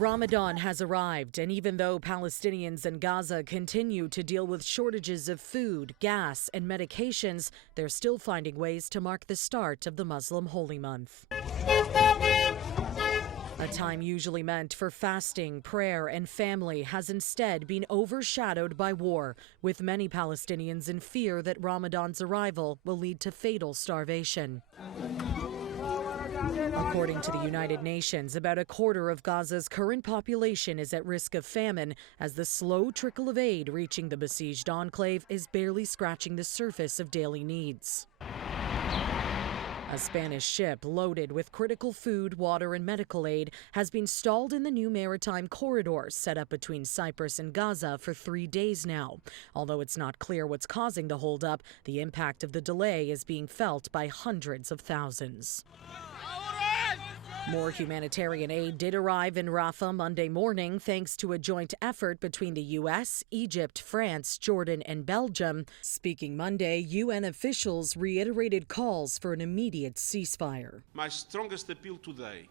Ramadan has arrived, and even though Palestinians in Gaza continue to deal with shortages of food, gas, and medications, they're still finding ways to mark the start of the Muslim holy month. A time usually meant for fasting, prayer, and family has instead been overshadowed by war, with many Palestinians in fear that Ramadan's arrival will lead to fatal starvation. According to the United Nations, about a quarter of Gaza's current population is at risk of famine, as the slow trickle of aid reaching the besieged enclave is barely scratching the surface of daily needs. A Spanish ship loaded with critical food, water, and medical aid has been stalled in the new maritime corridor set up between Cyprus and Gaza for 3 days now. Although it's not clear what's causing the holdup, the impact of the delay is being felt by hundreds of thousands. More humanitarian aid did arrive in Rafah Monday morning thanks to a joint effort between the U.S., Egypt, France, Jordan, and Belgium. Speaking Monday, UN officials reiterated calls for an immediate ceasefire. My strongest appeal today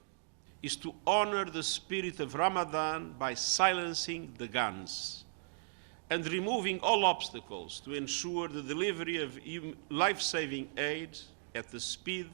is to honor the spirit of Ramadan by silencing the guns and removing all obstacles to ensure the delivery of life-saving aid at the speed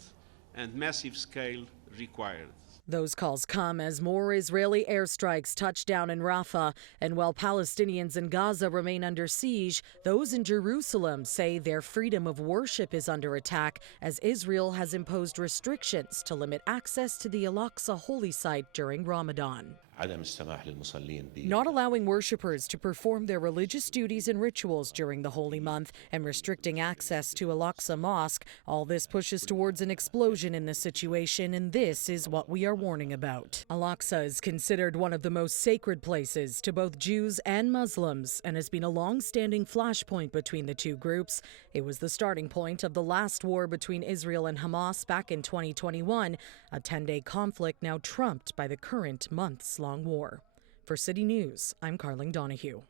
and massive scale required. Those calls come as more Israeli airstrikes touch down in Rafah, and while Palestinians in Gaza remain under siege, those in Jerusalem say their freedom of worship is under attack as Israel has imposed restrictions to limit access to the Al-Aqsa holy site during Ramadan. Not allowing worshippers to perform their religious duties and rituals during the holy month and restricting access to Al-Aqsa Mosque, all this pushes towards an explosion in the situation, and this is what we are warning about. Al-Aqsa is considered one of the most sacred places to both Jews and Muslims and has been a long-standing flashpoint between the two groups. It was the starting point of the last war between Israel and Hamas back in 2021, a 10-day conflict now trumped by the current months-long war. For City News, I'm Karling Donoghue.